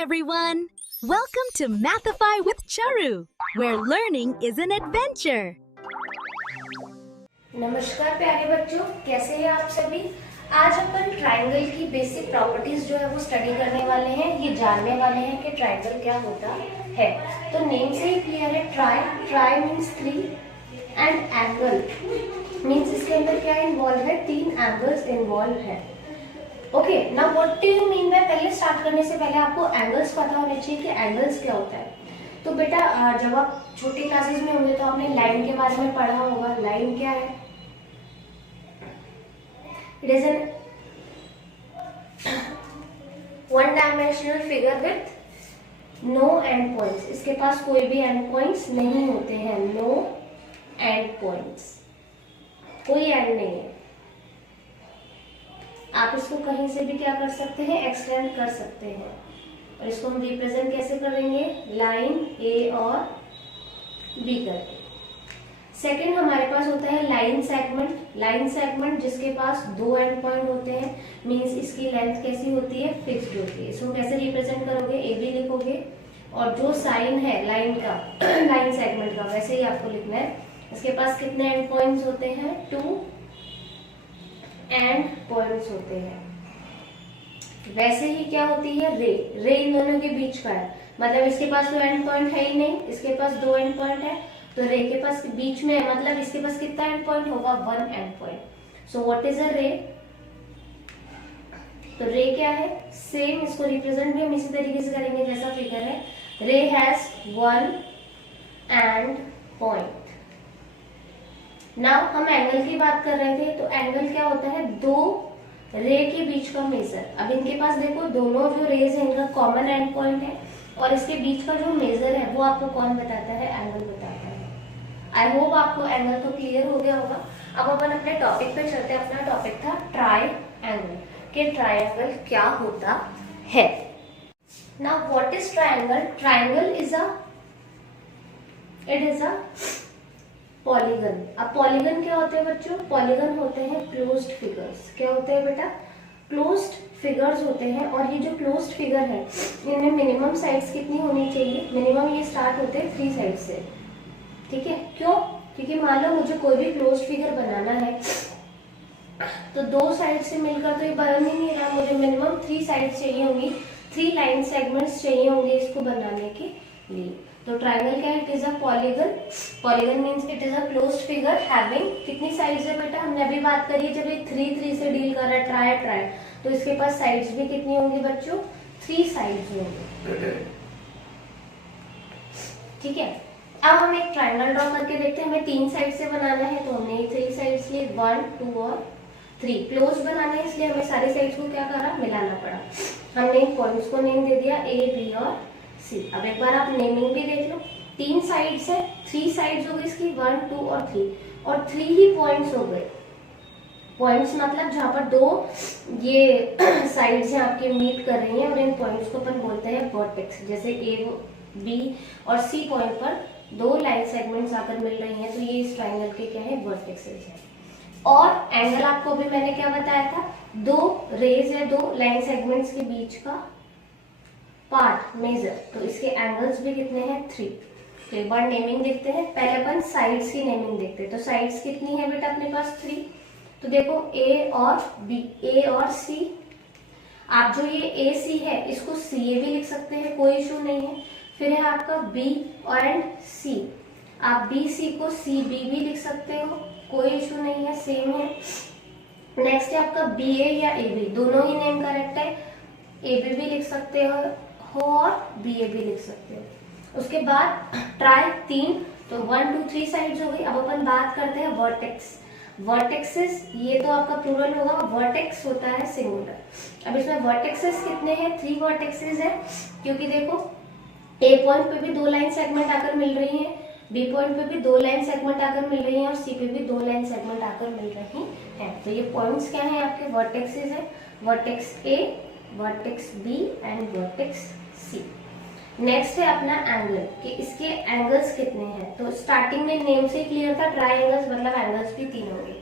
everyone! Welcome to Mathify with Charu, where learning is an adventure. नमस्कार प्यारे बच्चों, कैसे हैं आप सभी। आज अपन ट्रायंगल की बेसिक प्रॉपर्टीज जो है वो स्टडी करने वाले हैं। ये जानने वाले हैं कि ट्रायंगल क्या होता है। तो नेम से ही क्लियर है, try means three and angle means इसके अंदर क्या इन्वॉल्व है, तीन एंगल्स इन्वॉल्व है। Okay, now what do you mean by, पहले स्टार्ट करने से पहले आपको एंगल्स पता होने चाहिए कि एंगल्स क्या होता है। तो बेटा जब आप छोटी क्लासेस में होंगे तो आपने लाइन के बारे में पढ़ा होगा। लाइन क्या है? It is an one dimensional figure with no end points. इसके पास कोई भी end points नहीं होते हैं। No end points, कोई end नहीं है। आप इसको कहीं से भी क्या कर सकते हैं, एक्सटेंड कर सकते हैं। और इसको हम रिप्रेजेंट कैसे करेंगे, लाइन ए और बी करके। सेकेंड हमारे पास होता है लाइन सेगमेंट। लाइन सेगमेंट जिसके पास दो एंड पॉइंट होते हैं, मींस इसकी लेंथ कैसी होती है, फिक्स्ड होती है। इसको कैसे रिप्रेजेंट करोगे, ए बी लिखोगे और जो साइन है लाइन का लाइन सेगमेंट का वैसे ही आपको लिखना है। इसके पास कितने एंड पॉइंट्स होते हैं, टू एंड पॉइंट्स होते हैं। वैसे ही क्या होती है, रे इन दोनों के बीच का है, मतलब इसके पास तो एंड पॉइंट है ही नहीं, इसके पास दो एंड पॉइंट है, तो रे के पास बीच में है, मतलब इसके पास कितना एंड पॉइंट होगा, one and point. So what is a रे? तो रे क्या है, सेम इसको रिप्रेजेंट भी हम इसी तरीके से करेंगे जैसा फिगर है। रे has one and point. Now हम एंगल की बात कर रहे थे, तो एंगल क्या होता है, दो रे के बीच का मेजर। अब इनके पास देखो दोनों जो रेज है इनका कॉमन एंड पॉइंट है, और इसके बीच का जो मेजर है वो आपको कौन बताता है, एंगल बताता है। आई होप आपको एंगल तो क्लियर हो गया होगा। अब अपन अपने टॉपिक पे चलते हैं। अपना टॉपिक था ट्रायंगल, कि ट्रायंगल क्या होता है। Now what is triangle? Triangle is a polygon. अब पॉलीगन क्या होते हैं बच्चों? पॉलीगन होते हैं क्लोज्ड फिगर्स। क्या होते हैं बेटा? क्लोज्ड फिगर्स होते हैं। और ये जो क्लोज्ड फिगर है इनमें मिनिमम साइड्स कितनी होनी चाहिए? मिनिमम ये स्टार्ट होते हैं 3 साइड से। ठीक है, क्यों? क्योंकि मान लो मुझे कोई भी क्लोज्ड फिगर बनाना है तो दो साइड से मिलकर तो ये बन ही नहीं रहा, मुझे मिनिमम 3 साइड चाहिए होंगी, 3 लाइन सेगमेंट्स चाहिए होंगे इसको बनाने के लिए। तो ट्रायंगल क्या है? It is a polygon. Polygon means it is a closed figure having कितनी साइड्स है बेटा? हमने अभी बात करी है, जब ये 3 से डील कर रहा है ट्राई, तो इसके पास साइड्स भी कितनी होंगी बच्चों? 3 साइड्स होंगी। ठीक है, अब हम एक ट्रायंगल ड्रॉ करके देखते हैं। हमें 3 साइड से बनाना है, तो हमने 3 साइड्स लिए, 1 2 और 3। क्लोज बनाना है इसलिए हमें सारी साइड्स को क्या करा, मिलाना पड़ा। हमने इन पॉइंट्स को नेम दे दिया ए बी और सी। अब एक बार आप नेमिंग भी देख लो। 3 साइड्स है, 3 साइड्स हो गई इसकी, 1 2 और 3, और 3 ही पॉइंट्स हो गए। पॉइंट्स मतलब जहां पर दो ये साइड्स हैं आपके मीट कर रही हैं, और इन पॉइंट्स को अपन बोलते हैं वर्टेक्स। जैसे ए बी और सी पॉइंट पर दो लाइन सेगमेंट्स आकर मिल रही हैं, तो ये इस ट्रायंगल के क्या है, वर्टेक्सेस हैं। और एंगल आपको भी मैंने क्या बताया था, दो रेज है, दो लाइन सेगमेंट्स के बीच का पार्ट मेजर, तो इसके एंगल्स भी कितने हैं, 3। तो एक बार नेमिंग देखते हैं। पहले अपन साइड्स की नेमिंग देखते हैं। तो साइड्स कितनी है बेटा अपने पास, 3। तो देखो ए और बी, ए और सी। आप जो ये ए सी है इसको सी ए भी लिख सकते हैं, कोई इशू नहीं है। फिर है आपका बी एंड सी, आप बी सी को सी बी भी लिख सकते हो, कोई इशू नहीं है, सेम है। नेक्स्ट है आपका बी ए या ए बी, दोनों ही नेम करेक्ट है। ए बी भी लिख सकते हो और बी ए भी लिख सकते हो। उसके बाद ट्राई 3, तो 1 2 3 साइड्स हो गई। अब अपन बात करते हैं वर्टेक्स। वर्टेक्सेस, ये तो आपका प्लूरल होगा, वर्टेक्स होता है सिंगुलर। अब इसमें वर्टेक्सेस कितने हैं, 3 वर्टेक्सेस है, क्योंकि देखो ए पॉइंट पे भी 2 लाइन सेगमेंट आकर मिल रही है, बी पॉइंट पे भी 2 लाइन सेगमेंट आकर मिल रही है, और सी पे भी 2 लाइन सेगमेंट आकर मिल रही है। तो ये पॉइंट्स क्या है आपके, वर्टेक्सेस है। Vertex A, vertex B and vertex C. Next है अपना एंगल, कि इसके एंगल्स कितने हैं। तो स्टार्टिंग में नेम से क्लियर था, ट्रायंगल्स मतलब एंगल्स भी 3 होंगे।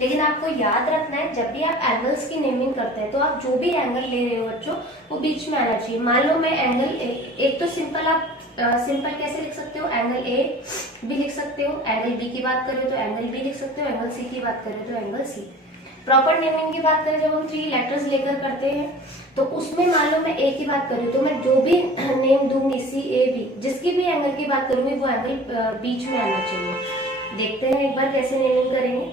लेकिन आपको याद रखना है जब भी आप एंगल्स की नेमिंग करते हैं तो आप जो भी एंगल ले रहे हो बच्चों वो बीच में आना चाहिए। मान लो मैं एंगल एक तो सिंपल आप सिंपल कैसे लिख सकते हो, एंगल ए भी लिख सकते हो, एंगल बी की बात करें तो एंगल बी लिख सकते हो, एंगल सी की बात करें तो एंगल सी। प्रॉपर नेमिंग की बात करें जब हम 3 लेटर्स लेकर करते हैं तो उसमें मान लो मैं ए की बात कर रही हूँ तो मैं जो भी नेम दूंगी सी ए बी, जिसकी भी एंगल की बात करूंगी वो एंगल बीच में आना चाहिए। देखते हैं एक बार कैसे नेमिंग करेंगे।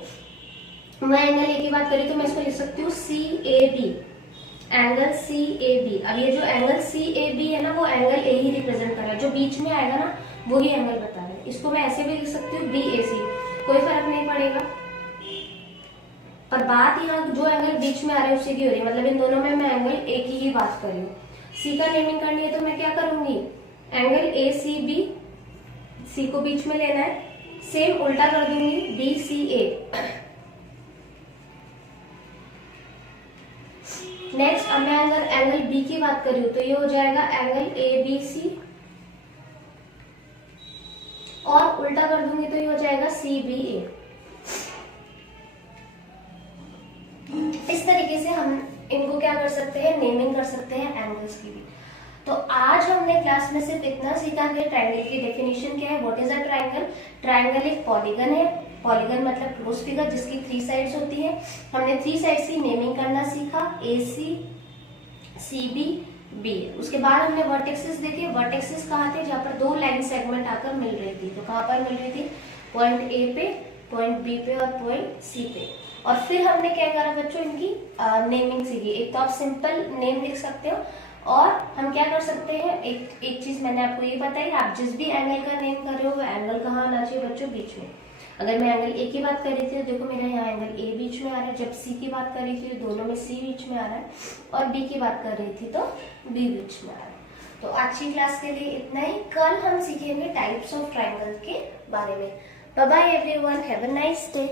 मैं एंगल ए की बात करी तो मैं इसको लिख सकती हूँ C A B, angle C A B. अब ये जो एंगल सी ए बी है ना वो एंगल ए ही रिप्रेजेंट कर रहा है, जो बीच में आएगा ना वही एंगल बता रहा है। इसको मैं ऐसे भी लिख सकती हूँ बी ए सी, कोई फर्क नहीं पड़ेगा। पर बात यहाँ जो एंगल बीच में आ रहा है उसी की हो रही है, मतलब इन दोनों में मैं एंगल ए की ही बात कर रही हूँ। सी का नेमिंग करनी है तो मैं क्या करूंगी, एंगल ए सी बी, सी को बीच में लेना है, सेम उल्टा कर दूंगी बी सी ए। नेक्स्ट अब मैं अगर एंगल बी की बात करी हूं तो ये हो जाएगा एंगल ए बी सी, और उल्टा कर दूंगी तो ये हो जाएगा सी बी ए। इस तरीके से हम इनको क्या कर सकते हैं, नेमिंग कर सकते हैं एंगल्स की भी। तो आज हमने क्लास में सिर्फ इतना सीखा कि ट्रायंगल की डेफिनेशन क्या है, what is a triangle. Triangle एक पॉलीगन है, पॉलीगन मतलब क्लोज फिगर जिसकी 3 साइड्स होती है। हमने 3 साइड्स की नेमिंग करना सीखा, ए सी, सी बी, बी। उसके बाद हमने वर्टेक्सेस देखे। वर्टेक्सेस कहाँ थे, जहाँ पर 2 लाइन सेगमेंट आकर मिल रही थी। तो कहाँ पर मिल रही थी, पॉइंट ए पे, पॉइंट बी पे और पॉइंट सी पे। और फिर हमने क्या करा बच्चों, इनकी नेमिंग सीखी। एक तो आप सिंपल नेम लिख सकते हो, और हम क्या कर सकते हैं, एक चीज मैंने आपको ये बताई, आप जिस भी एंगल का नेम कर रहे हो वो एंगल कहाँ आना चाहिए बच्चों, बीच में। अगर मैं एंगल ए की बात कर रही थी तो देखो मेरा यहाँ एंगल ए बीच में आ रहा है, जब सी की बात कर रही थी तो दोनों में सी बीच में आ रहा है, और बी की बात कर रही थी तो बी बीच में आ रहा है। तो आज की क्लास के लिए इतना ही। कल हम सीखेंगे टाइप्स ऑफ ट्राइंगल के बारे में। Bye bye everyone, have a nice day.